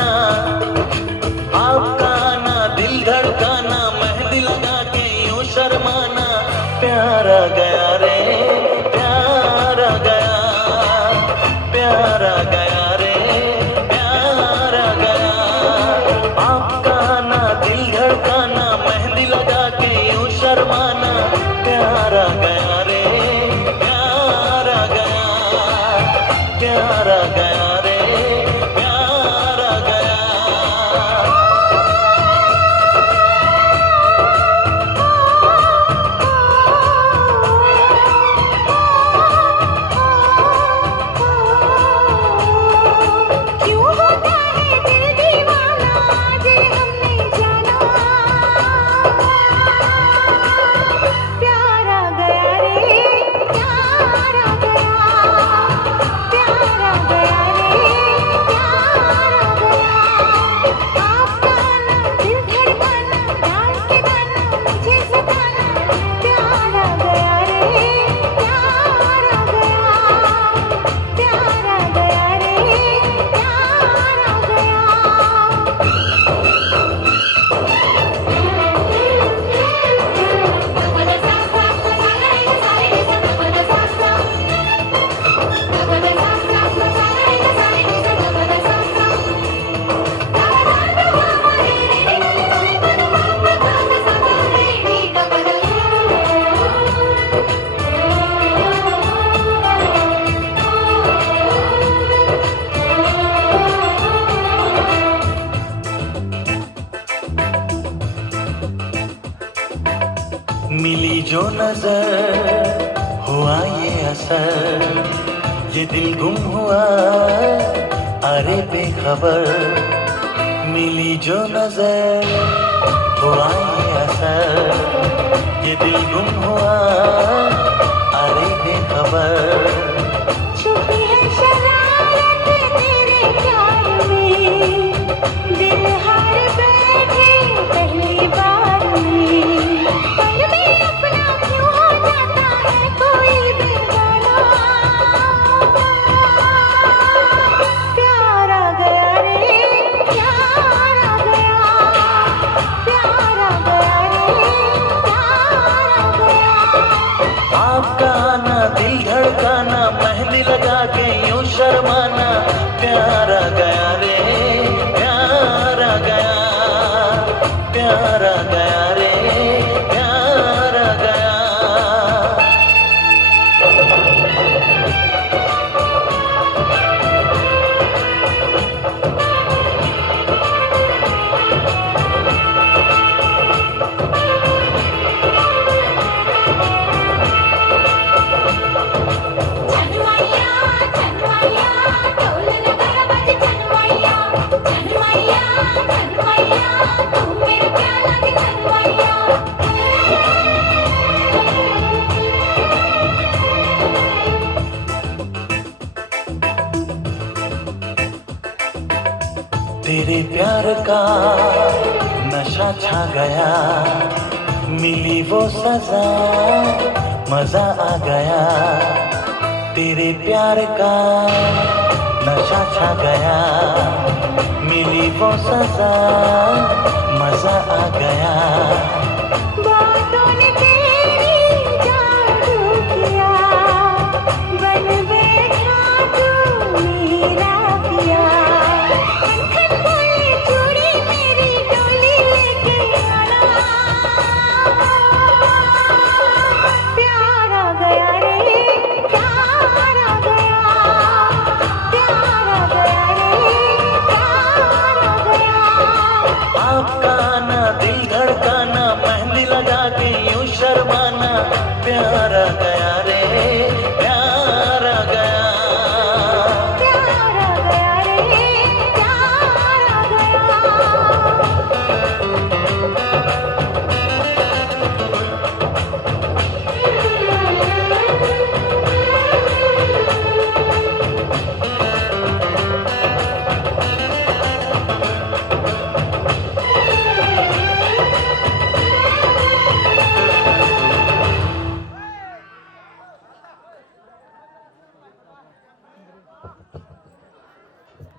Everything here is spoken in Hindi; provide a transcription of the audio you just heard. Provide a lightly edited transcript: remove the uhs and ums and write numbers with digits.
शर्माना, आपका ना दिल धड़काना, मेहंदी लगा के यूं शर्माना, प्यार आ गया रे, प्यार आ गया, प्यार आ गया रे, प्यार आ गया। आपका ना दिल धड़काना, मेहंदी लगा के यूं शर्माना, प्यार आ गया रे, प्यार आ गया, प्यार आ गया रे, प्यार आ गया। क्यों होता है दिल दीवाना, जे हमने जाना, प्यार आ गया रे, प्यार आ गया, प्यार आ गया रे, प्यार आ गया। आपका ना दिल धड़काना, डाल के गाना मुझे सताना, प्यार आ गया रे, प्यार आ गया, प्यार आ गया रे, प्यार आ गया। मिली जो नजर हुआ ये असर, ये दिल गुम हुआ अरे बेखबर। मिली जो नजर हुआ ये असर, ये दिल गुम हुआ अरे बेखबर। छुपी है शरारत तेरे प्यार में, दिल हार बैठे पहली बार में। पल में अपना क्यों हो जाता है कोई बेगाना, प्यार आ गया रे, प्यार आ गया, प्यार आ गया रे, प्यार आ गया। आपका ना दिल धड़काना, मेहंदी लगा के यूं शर्माना, प्यार आ गया रे, प्यार आ गया, प्यार आ गया रे, प्यार आ गया। चनमैया चनमैया ढोल नगाड़ा बजे, चनमैया चनमैया चनमैया, तू मेरे प्यार लागे चनमैया। तेरे प्यार का नशा छा गया, मिली वो सजा मजा आ गया। तेरे प्यार का नशा छा गया, मिली वो सजा मजा आ गया। बातों ने तेरी जादू किया, बन बैठा तू मेरा पिया। खन बोले चूड़ी मेरी डोली लेके आना, प्यार आ गया रे, प्यार आ गया, प्यार आ गया रे, प्यार आ गया। आपका ना दिल धड़काना, मेहंदी लगा के यूं शर्माना, प्यार